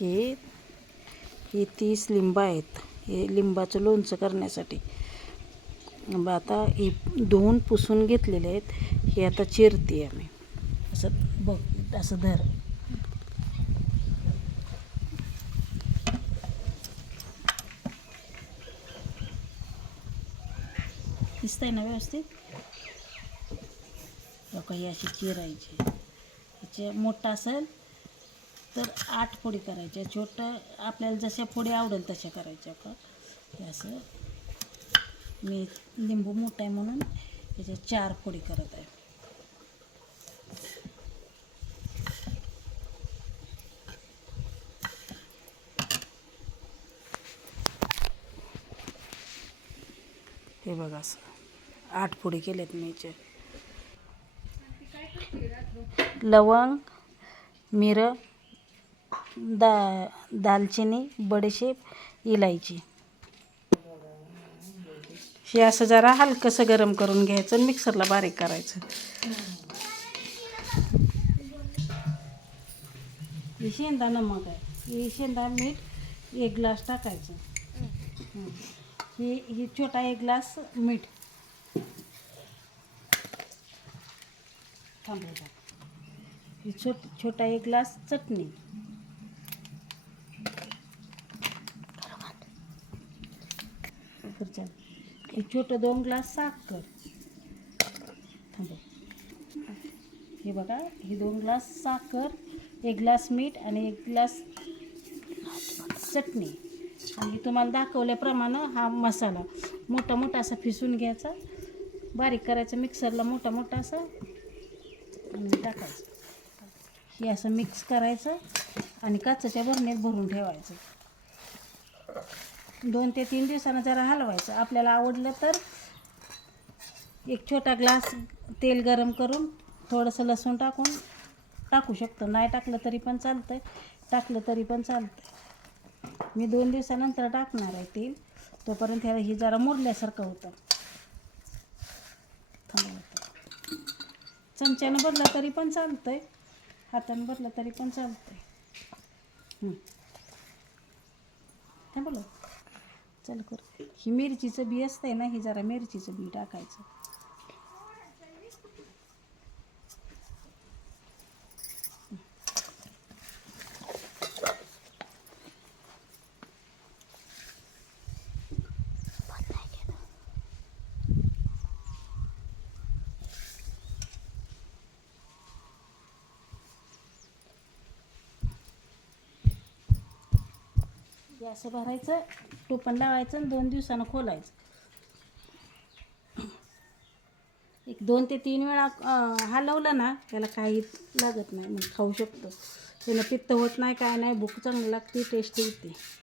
हे हे 30 लिंब आहेत. हे लिंबाचं लोणचं करण्यासाठी. आता हे धुवून पुसून घेतलेले आहेत. हे आता चिरते आम्ही. असं बघ, असं धर. दिसतंय ना व्यवस्थित? लोक ही अशी चिरायची. ह्याचे मोठं असेल तर 8 फोडी करायच्या. छोटं आपल्याला जशा फोडी आवडेल तशा करायच्या. का हे असं मी लिंबू मोठा आहे म्हणून त्याच्या 4 फोडी करत आहे. हे बघा असं 8 फोडी केल्यात मी याचे. लवंग, मिरं, दालचिनी, बडीशेप, इलायची. हे असं जरा हलकंसं गरम करून घ्यायचं आणि मिक्सरला बारीक करायचं. हे शेंदा नमक आहे. हे शेंदा मीठ 1 ग्लास टाकायचं. ही छोटा 1 ग्लास मीठ. थांबायचं. ही छोटा 1 ग्लास चटणी. हे छोटं 2 ग्लास साखर. थांबा. हे बघा, ही 2 ग्लास साखर, 1 ग्लास मीठ आणि 1 ग्लास चटणी. आणि तुम्हाला दाखवल्याप्रमाणे हा मसाला मोठा मोठा असा फिसून घ्यायचा, बारीक करायचा मिक्सरला मोठा मोठा असा आणि टाकायचं. हे असं मिक्स करायचं आणि काचेच्या बरणीत भरून ठेवायचं. 2 ते 3 दिवसानं जरा हलवायचं. आपल्याला आवडलं तर 1 छोटा ग्लास तेल गरम करून थोडंसं लसूण टाकू शकतो. नाही टाकलं तरी पण चालतंय, टाकलं तरी पण चालतंय. मी 2 दिवसानंतर टाकणार आहे तेल. तोपर्यंत ह्याला ही जरा मुरल्यासारखं होतं. थांबवतं. चमच्यानं भरलं तरी पण चालतंय, हातानं भरलं तरी पण चालतंय. थांबलं. चल कर. ही मिरचीचं बी असतंय ना, ही जरा मिरचीचं बी टाकायचं. हे असं भरायचं, टोपण लावायचं आणि 2 दिवसानं खोलायचं. 2 ते 3 वेळा हलवलं ना, त्याला काही लागत नाही, मग खाऊ शकतो. त्याला पित्त होत नाही, काय नाही, भूक चांगली लागते, टेस्टी होते.